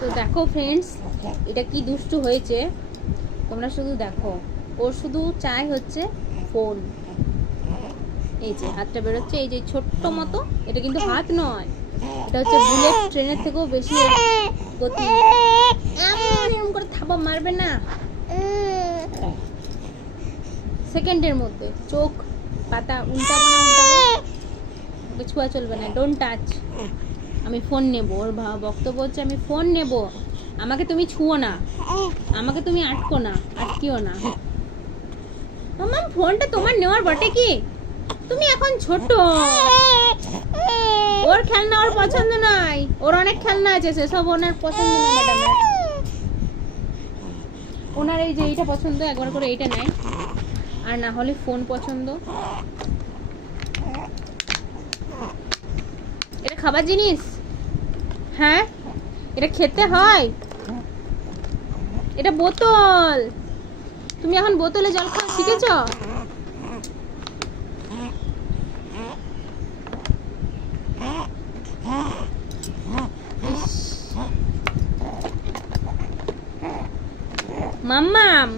তো দেখো ফ্রেন্ডস, এটা কি দুষ্টু হয়েছে তোমরা শুধু দেখো। ওর শুধু চাই হচ্ছে ফোন। এই যে হাতটা বেরোচ্ছে, এই যে ছোট্ট মতো, এটা কিন্তু হাত নয়, এটা হচ্ছে বুলেট ট্রেনের থেকেও বেশি গতি। এমন করে থাবা মারবে না, সেকেন্ডের মধ্যে চোখ পাতা উল্টাবো না, ওকে ছোঁয়া চলবে না, ডোন্ট টাচ। আমি ফোন নেব, ওর বক্তব্য হচ্ছে আমি ফোন নেব, আমাকে তুমি ছুঁয়ো না, আমাকে তুমি আটকো না, আটকিও না। মাম্মা ফোনটা তোমার নেওয়ার বটে কি? তুমি এখন ছোট, ওর খেলনা ওর পছন্দ নয়, ওর অনেক খেলনা আছে, সেসব ওনার পছন্দ নয় ম্যাডামের। ওনার এই যে এইটা পছন্দ, একবার করে এইটা নেয়, আর না হলে ফোন পছন্দ। এটা খাবার জিনিস? হ্যাঁ, এটা খেতে হয়। এটা বোতল, তুমি এখন বোতলে জল খাওয়া শিখেছ? মাম্মাম,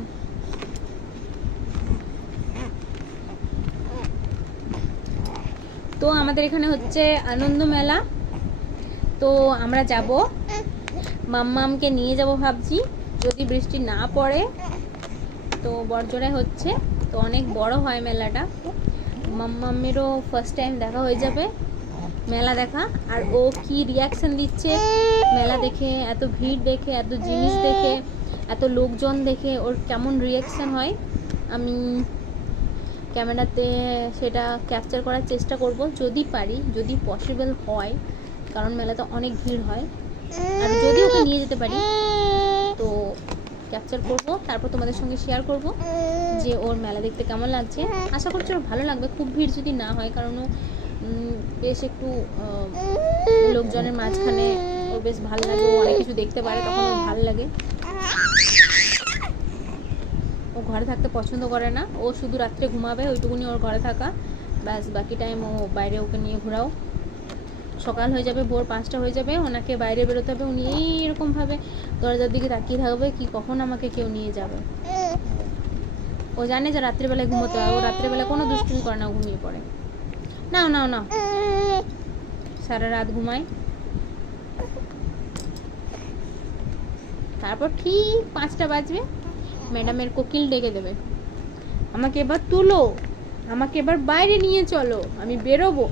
তো আমাদের এখানে হচ্ছে আনন্দ মেলা, তো আমরা যাব, মাম্মামকে নিয়ে যাব ভাবছি, যদি বৃষ্টি না পড়ে। তো বড়জোড়ায় হচ্ছে, তো অনেক বড় হয় মেলাটা, মাম্মামেরও ফার্স্ট টাইম দেখা হয়ে যাবে মেলা দেখা। আর ও কি রিয়াকশন দিচ্ছে মেলা দেখে, এত ভিড় দেখে, এত জিনিস দেখে, এত লোকজন দেখে ওর কেমন রিয়াকশন হয়, আমি ক্যামেরাতে সেটা ক্যাপচার করার চেষ্টা করব যদি পারি, যদি পসিবল হয়, কারণ মেলাতে অনেক ভিড় হয়। আর যদি ওকে নিয়ে যেতে পারি তো ক্যাপচার করব, তারপর তোমাদের সঙ্গে শেয়ার করব যে ওর মেলা দেখতে কেমন লাগছে। আশা করছি ওর ভালো লাগবে, খুব ভিড় যদি না হয়, কারণ ও বেশ একটু লোকজনের মাঝখানে ওর বেশ ভালো লাগে, ও অনেক কিছু দেখতে পারে, তখন ওর ভালো লাগে। ও ঘরে থাকতে পছন্দ করে না, ও শুধু রাত্রে ঘুমাবে, ওইটুকুনি ওর ঘরে থাকা ব্যাস, বাকি টাইম ও বাইরে ওকে নিয়ে ঘোরাও। সকাল হয়ে যাবে, ভোর 5টা হয়ে যাবে, ওনাকে বাইরে বেরোতে হবে, উনি এরকমভাবে দরজার দিকে তাকিয়ে থাকবে কি কখন আমাকে কেউ নিয়ে যাবে। ও জানে যে রাত্রিবেলায় ঘুমোতে হয়, ও রাত্রিবেলা কোনো দুষ্টুমি করে না, ঘুমিয়ে পড়ে। নাও নাও নাও, সারা রাত ঘুমায়, তারপর ঠিক 5টা বাজবে, ম্যাডামের কোকিল ডেকে দেবে, আমাকে এবার তুলো, আমাকে এবার বাইরে নিয়ে চলো, আমি বেরোবো।